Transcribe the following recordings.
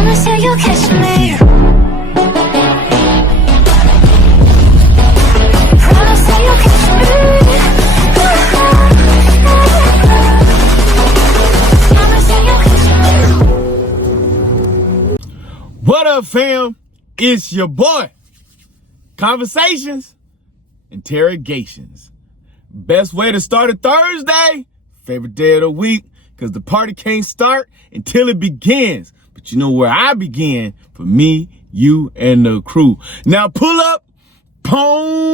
Promise that you'll catch me. Promise that you'll catch me. Promise that you'll catch me. What up, fam? It's your boy. Conversations, interrogations. Best way to start a Thursday, favorite day of the week, because the party can't start until it begins. But you know where I begin? For me, you, and the crew. Now pull up, Pony.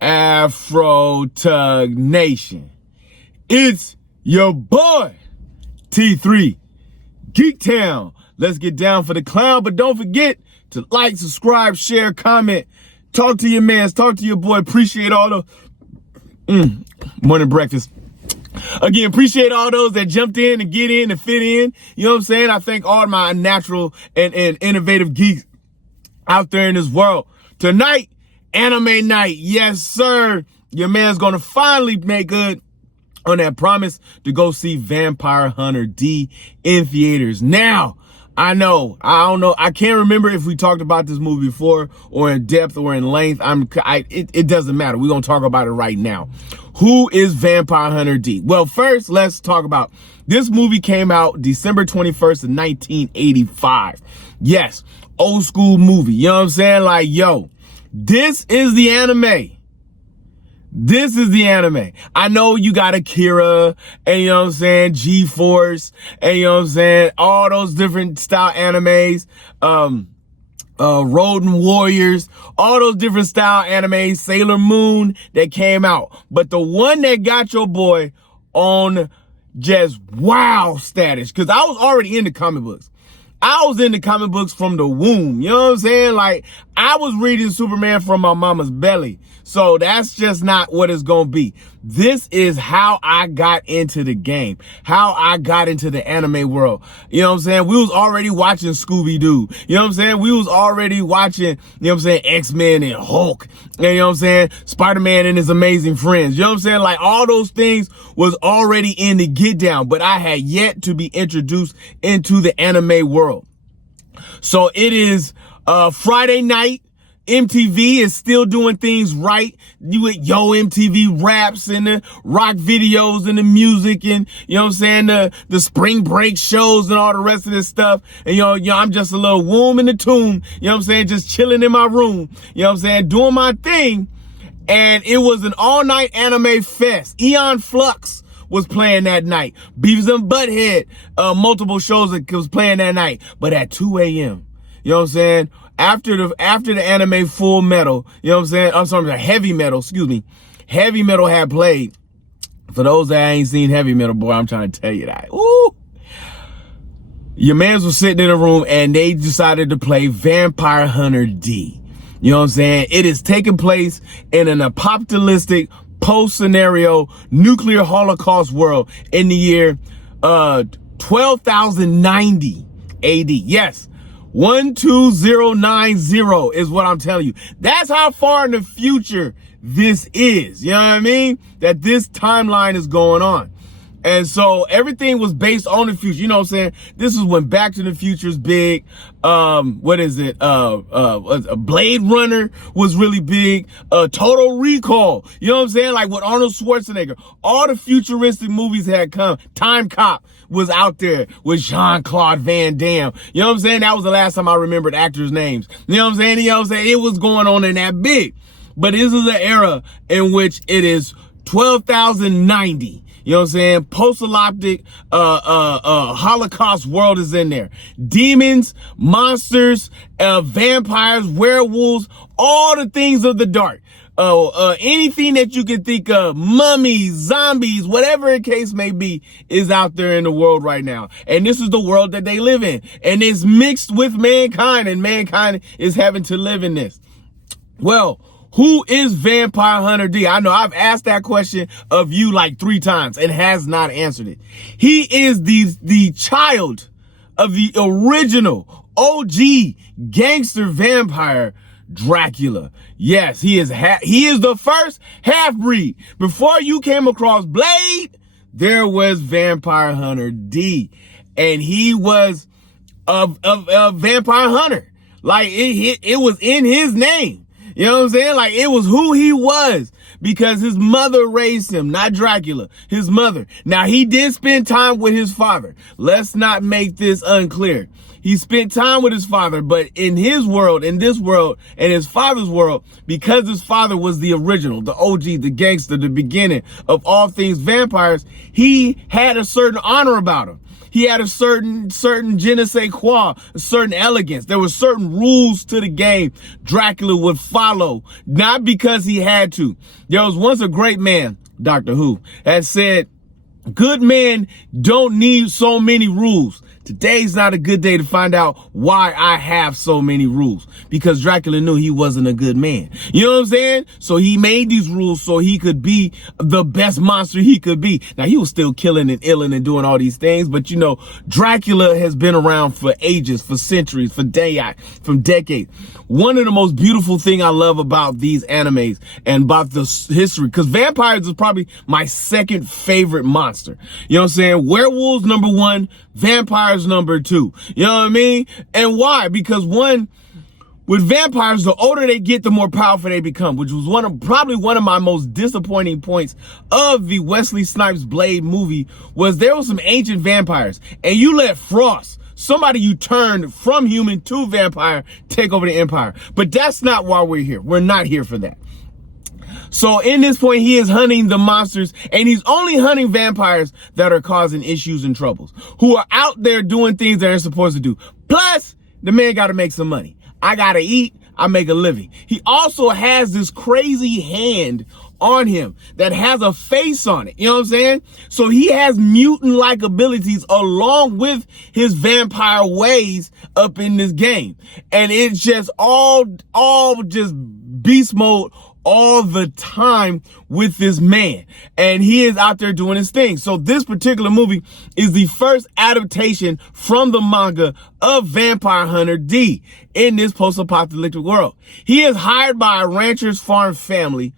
Afro Tug Nation. It's your boy, T3, Geek Town. Let's get down for the clown, but don't forget to like, subscribe, share, comment, talk to your mans, talk to your boy. Appreciate all the morning breakfast. Again, appreciate all those that jumped in and get in and fit in. You know what I'm saying? I thank all my natural and innovative geeks out there in this world. Tonight, anime night. Yes, sir. Your man's gonna finally make good on that promise to go see Vampire Hunter D in theaters. Now, I don't know. I can't remember if we talked about this movie before or in depth or in length. It doesn't matter. We're gonna talk about it right now. Who is Vampire Hunter D? Well, first, let's talk about this movie. Came out December 21st of 1985. Yes, old school movie. You know what I'm saying? Like, yo, this is the anime. This is the anime. I know you got Akira, and you know what I'm saying, G-Force, and you know what I'm saying, all those different style animes, Road and Warriors, all those different style animes, Sailor Moon that came out. But the one that got your boy on just wow status, because I was already into comic books. I was into comic books from the womb. You know what I'm saying? Like, I was reading Superman from my mama's belly. So that's just not what it's going to be. This is how I got into the game, how I got into the anime world. You know what I'm saying? We was already watching Scooby-Doo. You know what I'm saying? We was already watching, you know what I'm saying, X-Men and Hulk. And you know what I'm saying? Spider-Man and his amazing friends. You know what I'm saying? Like, all those things was already in the get down, but I had yet to be introduced into the anime world. So it is Friday night. MTV is still doing things right. You with Yo MTV raps and the rock videos and the music and, you know what I'm saying, the spring break shows and all the rest of this stuff. And, yo, I'm just a little womb in the tomb, you know what I'm saying, just chilling in my room, you know what I'm saying, doing my thing. And it was an all-night anime fest. Aeon Flux was playing that night. Beavis and Butthead, multiple shows that was playing that night. But at 2 a.m., you know what I'm saying, after the anime Full Metal, you know what I'm saying? I'm sorry, Heavy Metal, excuse me. Heavy Metal had played. For those that ain't seen Heavy Metal, boy, I'm trying to tell you that. Ooh. Your mans was sitting in a room and they decided to play Vampire Hunter D. You know what I'm saying? It is taking place in an apocalyptic post-scenario nuclear holocaust world in the year 12,090 AD. Yes. 12090 is what I'm telling you. That's how far in the future this is. You know what I mean? That this timeline is going on. And so everything was based on the future. You know what I'm saying? This is when Back to the Future is big. What is it? Blade Runner was really big. Total Recall. You know what I'm saying? Like with Arnold Schwarzenegger. All the futuristic movies had come. Time Cop was out there with Jean-Claude Van Damme. You know what I'm saying? That was the last time I remembered actors' names. You know what I'm saying? You know what I'm saying? It was going on in that big. But this is an era in which it is 12,090. You know what I'm saying? Post-apocalyptic, Holocaust world is in there. Demons, monsters, vampires, werewolves, all the things of the dark. Anything that you can think of, mummies, zombies, whatever the case may be, is out there in the world right now. And this is the world that they live in. And it's mixed with mankind, and mankind is having to live in this. Well, Who is Vampire Hunter D? I know I've asked that question of you like 3 times and has not answered it. He is the child of the original OG gangster vampire Dracula. Yes, he is the first half-breed. Before you came across Blade, there was Vampire Hunter D, and he was a vampire hunter. Like it was in his name. You know what I'm saying? Like it was who he was because his mother raised him, not Dracula, his mother. Now he did spend time with his father. Let's not make this unclear. He spent time with his father, but in his world, in this world, and his father's world, because his father was the original, the OG, the gangster, the beginning of all things vampires, he had a certain honor about him. He had a certain je ne sais quoi, a certain elegance. There were certain rules to the game Dracula would follow, not because he had to. There was once a great man, Doctor Who, had said, good men don't need so many rules. Today's not a good day to find out why I have so many rules, because Dracula knew he wasn't a good man. You know what I'm saying? So he made these rules so he could be the best monster he could be. Now he was still killing and illing and doing all these things, but you know, Dracula has been around for ages, for centuries, for decades. One of the most beautiful thing I love about these animes and about the history, because vampires is probably my second favorite monster. You know what I'm saying? Werewolves number 1, vampires number 2. You know what I mean? And why? Because with vampires, the older they get, the more powerful they become, which was probably one of my most disappointing points of the Wesley Snipes Blade movie, was there was some ancient vampires, and you let Frost, somebody you turned from human to vampire, take over the empire. But that's not why we're here. We're not here for that. So in this point, he is hunting the monsters, and he's only hunting vampires that are causing issues and troubles, who are out there doing things they're supposed to do. Plus, the man got to make some money. I got to eat. I make a living. He also has this crazy hand on him that has a face on it. You know what I'm saying? So he has mutant-like abilities along with his vampire ways up in this game. And it's just all just beast mode all the time with this man, and he is out there doing his thing. So this particular movie is the first adaptation from the manga of Vampire Hunter D in this post-apocalyptic world. He is hired by a rancher's farm family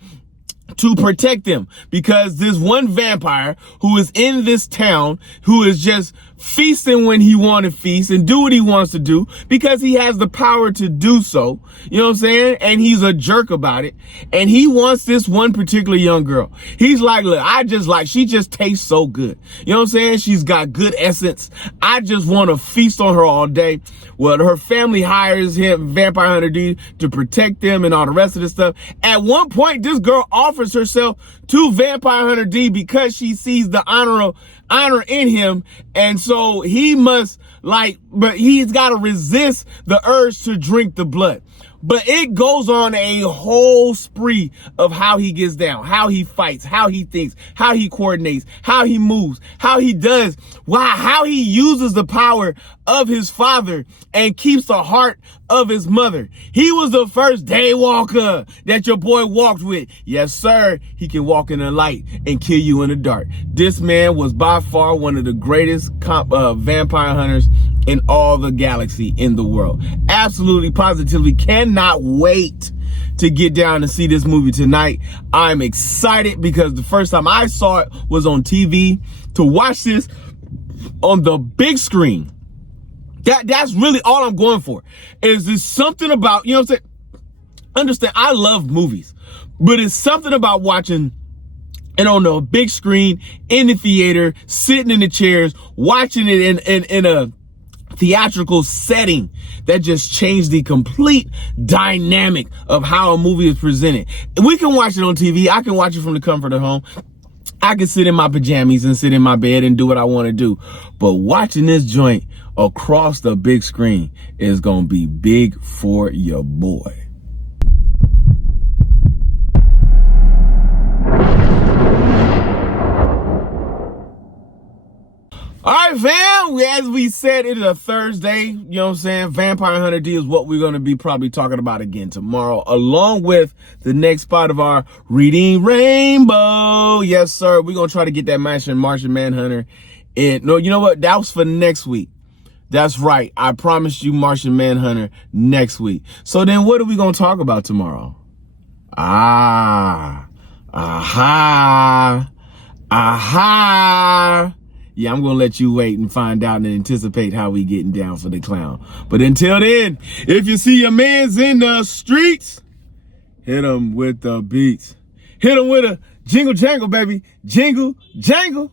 to protect them, because this one vampire who is in this town, who is just feasting when he want to feast and do what he wants to do because he has the power to do so. You know what I'm saying? And he's a jerk about it. And he wants this one particular young girl. He's like, look, she just tastes so good. You know what I'm saying? She's got good essence. I just want to feast on her all day. Well, her family hires him, Vampire Hunter D, to protect them and all the rest of this stuff. At one point, this girl offers herself to Vampire Hunter D because she sees the honor in him, and so he must but he's got to resist the urge to drink the blood. But it goes on a whole spree of how he gets down, how he fights, how he thinks, how he coordinates, how he moves, how he does, how he uses the power of his father and keeps the heart of his mother. He was the first daywalker that your boy walked with. Yes, sir. He can walk in the light and kill you in the dark. This man was by far one of the greatest vampire hunters in all the galaxy in the world. Absolutely, positively cannot wait to get down and see this movie tonight. I'm excited because the first time I saw it was on TV. To watch this on the big screen, that's really all I'm going for. Is this something about, you know what I'm saying? Understand, I love movies, but it's something about watching it on the big screen, in the theater, sitting in the chairs, watching it in a theatrical setting that just changed the complete dynamic of how a movie is presented. We can watch it on TV. I can watch it from the comfort of home. I can sit in my pajamas and sit in my bed and do what I want to do. But watching this joint across the big screen is going to be big for your boy. All right, right, fam. As we said, it is a Thursday. You know what I'm saying? Vampire Hunter D is what we're going to be probably talking about again tomorrow, along with the next part of our Reading Rainbow. Yes, sir. We're going to try to get that Martian Manhunter in. No, you know what? That was for next week. That's right. I promised you Martian Manhunter next week. So then what are we going to talk about tomorrow? Aha. Yeah, I'm going to let you wait and find out and anticipate how we getting down for the clown. But until then, if you see your mans in the streets, hit them with the beats. Hit them with a jingle jangle, baby. Jingle jangle.